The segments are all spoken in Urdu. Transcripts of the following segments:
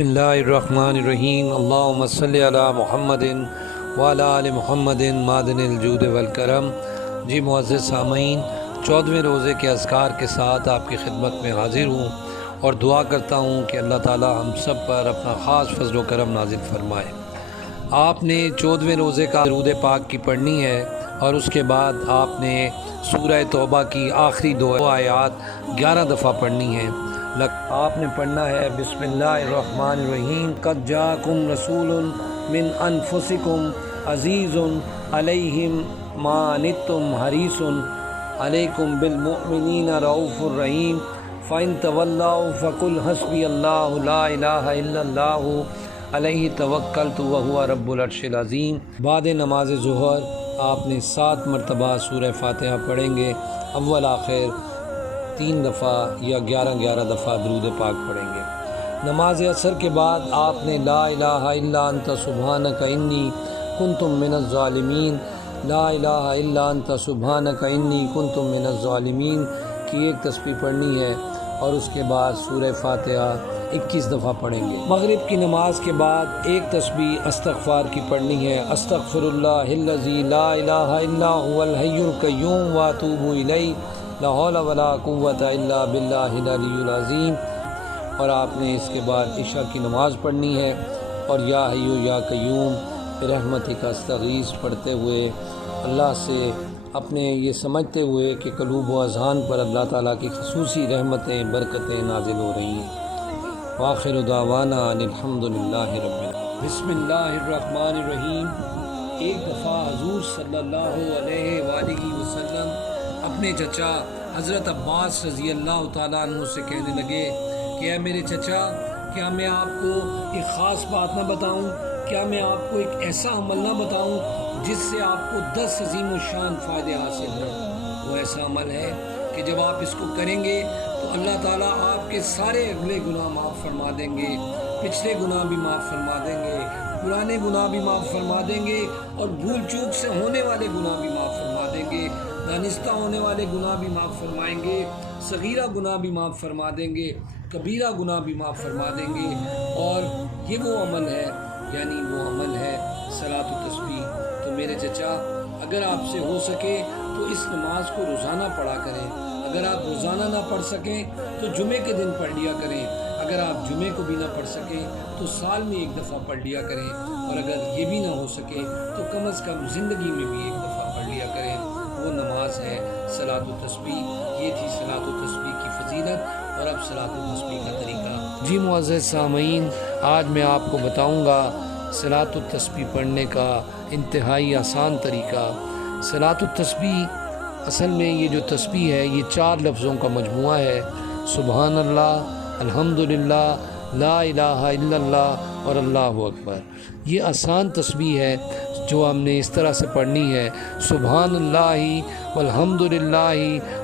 بسم اللہ الرحمن الرحیم اللہم صلی علی محمد وعلی آل محمد معدن الجود والکرم۔ جی معزز سامعین، 14ویں روزے کے اذکار کے ساتھ آپ کی خدمت میں حاضر ہوں اور دعا کرتا ہوں کہ اللہ تعالی ہم سب پر اپنا خاص فضل و کرم نازل فرمائے۔ آپ نے 14ویں روزے کا درود پاک کی پڑھنی ہے اور اس کے بعد آپ نے سورہ توبہ کی آخری 2 آیات 11 دفعہ پڑھنی ہے۔ آپ نے پڑھنا ہے بسم اللہ الرحمن الرحیم، قد جاءکم رسول من انفسکم عزیز علیہ ما عنتم حریص علیکم بالمؤمنین رؤوف الرحیم، فإن تولوا فقل حسبی اللہ لا الہ الا اللہ علیہ توکلت وہو رب العرش العظیم۔ بعد نماز ظہر آپ نے 7 مرتبہ سورہ فاتحہ پڑھیں گے، اول آخر 3 دفعہ یا 11 دفعہ درود پاک پڑھیں گے۔ نماز عصر کے بعد آپ نے لا الہ الا انت سبحانک انی کنت من الظالمین، لا الہ الا انت سبحانک انی کنت من الظالمین کی 1 تسبیح پڑھنی ہے اور اس کے بعد سورہ فاتحہ 21 دفعہ پڑھیں گے۔ مغرب کی نماز کے بعد 1 تسبیح استغفار کی پڑھنی ہے، استغفر اللہ الذی لا الہ الا هو الحی القیوم واتوب الیہ، لا حول ولا قوت الا باللہ العلی العظیم۔ اور آپ نے اس کے بعد عشاء کی نماز پڑھنی ہے اور یا حی یا قیوم برحمتک استغیث پڑھتے ہوئے اللہ سے اپنے یہ سمجھتے ہوئے کہ قلوب و اذہان پر اللہ تعالیٰ کی خصوصی رحمتیں برکتیں نازل ہو رہی ہیں۔ وآخر دعوانا ان الحمد للہ رب العالمین۔ بسم اللہ الرحمن الرحیم۔ ایک دفعہ حضور صلی اللہ علیہ وآلہ وسلم اپنے چچا حضرت عباس رضی اللہ تعالیٰ عنہ سے کہنے لگے کہ اے میرے چچا، کیا میں آپ کو ایک خاص بات نہ بتاؤں؟ کیا میں آپ کو ایک ایسا عمل نہ بتاؤں جس سے آپ کو 10 عظیم و شان فائدے حاصل ہوں؟ وہ ایسا عمل ہے کہ جب آپ اس کو کریں گے تو اللہ تعالیٰ آپ کے سارے اگلے گناہ معاف فرما دیں گے، پچھلے گناہ بھی معاف فرما دیں گے، پرانے گناہ بھی معاف فرما دیں گے اور بھول چوک سے ہونے والے گناہ بھی معاف فرما دیں گے، دانستہ ہونے والے گناہ بھی معاف فرمائیں گے، صغیرہ گناہ بھی معاف فرما دیں گے، کبیرہ گناہ بھی معاف فرما دیں گے۔ اور یہ وہ عمل ہے، یعنی وہ عمل ہے صلاۃ و تسبیح۔ تو میرے چچا، اگر آپ سے ہو سکے تو اس نماز کو روزانہ پڑھا کریں، اگر آپ روزانہ نہ پڑھ سکیں تو جمعے کے دن پڑھ لیا کریں، اگر آپ جمعے کو بھی نہ پڑھ سکیں تو سال میں 1 دفعہ پڑھ لیا کریں، اور اگر یہ بھی نہ ہو سکے تو کم از کم زندگی میں بھی 1 دفعہ پڑھ لیا کریں۔ وہ نماز ہے صلاۃ و تسبیح۔ یہ تھی صلاۃ و تسبیح کی فضیلت اور اب صلاۃ و تسبیح کا طریقہ۔ جی معزز سامعین، آج میں آپ کو بتاؤں گا صلاۃ و تسبیح پڑھنے کا انتہائی آسان طریقہ۔ صلاۃ و تسبیح اصل میں یہ جو تسبیح ہے یہ 4 لفظوں کا مجموعہ ہے، سبحان اللہ، الحمدللہ، لا الہ الا اللہ اور اللہ اکبر۔ یہ آسان تسبیح ہے جو ہم نے اس طرح سے پڑھنی ہے، سبحان اللہ والحمدللہ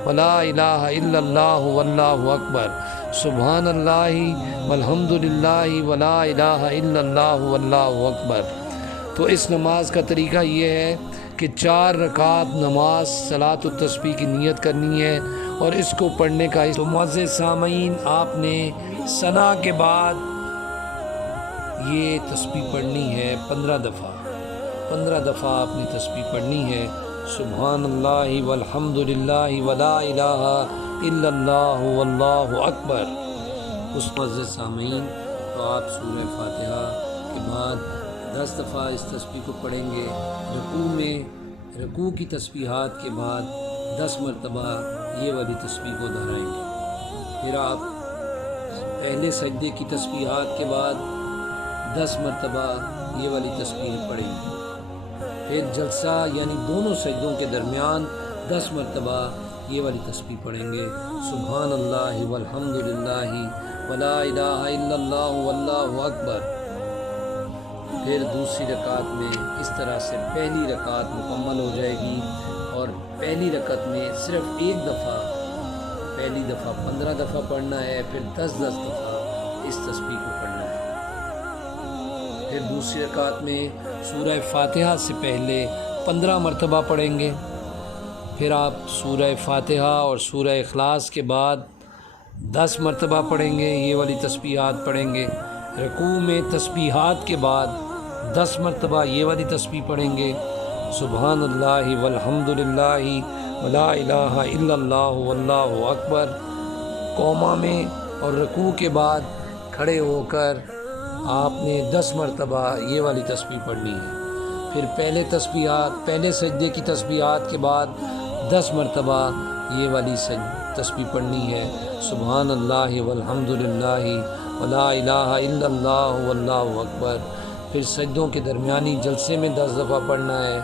ولا الہ الا اللہ واللہ اکبر، سبحان اللہ والحمدللہ ولا الہ الا اللہ واللہ اکبر۔ تو اس نماز کا طریقہ یہ ہے کہ 4 رکعت نماز صلاۃ و تسبیح کی نیت کرنی ہے اور اس کو پڑھنے کا تو معزز سامعین، آپ نے ثنا کے بعد یہ تسبیح پڑھنی ہے 15 دفعہ۔ 15 دفعہ آپ نے تسبیح پڑھنی ہے، سبحان اللہ والحمدللہ ولا الہ الا اللہ واللہ اکبر۔ اس معزز سامعین، تو آپ سورہ فاتحہ کے بعد 10 دفعہ اس تسبیح کو پڑھیں گے، رکوع کی تسبیحات کے بعد 10 مرتبہ یہ والی تسبیح کو دہرائیں گے۔ پھر آپ پہلے سجدے کی تسبیحات کے بعد 10 مرتبہ یہ والی تسبیح پڑھیں گے۔ پھر جلسہ یعنی دونوں سجدوں کے درمیان 10 مرتبہ یہ والی تسبیح پڑھیں گے، سبحان اللہ والحمدللہ ولا الہ الا اللہ واللہ اکبر۔ پھر دوسری رکعت میں اس طرح سے پہلی رکعت مکمل ہو جائے گی اور پہلی رکعت میں صرف 1 دفعہ، پہلی دفعہ 15 دفعہ پڑھنا ہے، پھر 10 دفعہ اس تسبیح کو پڑھنا ہے۔ پھر دوسری رکعت میں سورہ فاتحہ سے پہلے 15 مرتبہ پڑھیں گے، پھر آپ سورہ فاتحہ اور سورہ اخلاص کے بعد 10 مرتبہ پڑھیں گے، یہ والی تسبیحات پڑھیں گے۔ رکوع میں تسبیحات کے بعد 10 مرتبہ یہ والی تسبیح پڑھیں گے، سبحان اللہ والحمد للہ ولا الہ الا اللہ واللہ اکبر۔ قوما میں اور رکوع کے بعد کھڑے ہو کر آپ نے 10 مرتبہ یہ والی تسبیح پڑھنی ہے۔ پھر پہلے سجدے کی تسبیحات کے بعد 10 مرتبہ یہ والی تسبیح پڑھنی ہے، سبحان اللہ والحمد للہ ولا الہ الا اللہ واللہ اکبر۔ پھر سجدوں کے درمیانی جلسے میں 10 دفعہ پڑھنا ہے،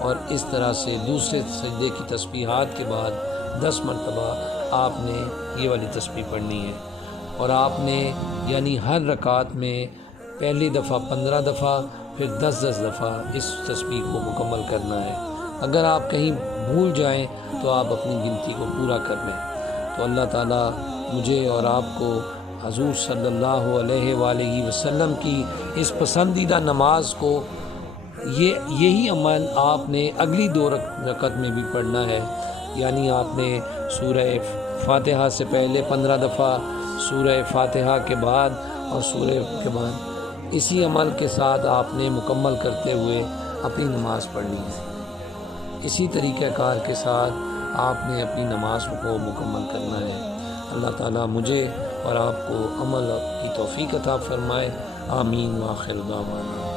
اور اس طرح سے دوسرے سجدے کی تسبیحات کے بعد 10 مرتبہ آپ نے یہ والی تسبیح پڑھنی ہے، اور آپ نے یعنی ہر رکعت میں پہلی دفعہ 15 دفعہ پھر 10 دفعہ اس تسبیح کو مکمل کرنا ہے۔ اگر آپ کہیں بھول جائیں تو آپ اپنی گنتی کو پورا کر لیں۔ تو اللہ تعالیٰ مجھے اور آپ کو حضور صلی اللہ علیہ وآلہ وسلم کی اس پسندیدہ نماز کو یہی عمل آپ نے اگلی 2 رکعت میں بھی پڑھنا ہے، یعنی آپ نے سورہ فاتحہ سے پہلے 15 دفعہ، سورہ فاتحہ کے بعد اور سورہ کے بعد اسی عمل کے ساتھ آپ نے مکمل کرتے ہوئے اپنی نماز پڑھنی ہے۔ اسی طریقہ کار کے ساتھ آپ نے اپنی نماز کو مکمل کرنا ہے۔ اللہ تعالیٰ مجھے اور آپ کو عمل کی توفیق عطا فرمائے، آمین۔ وآخر دعوانا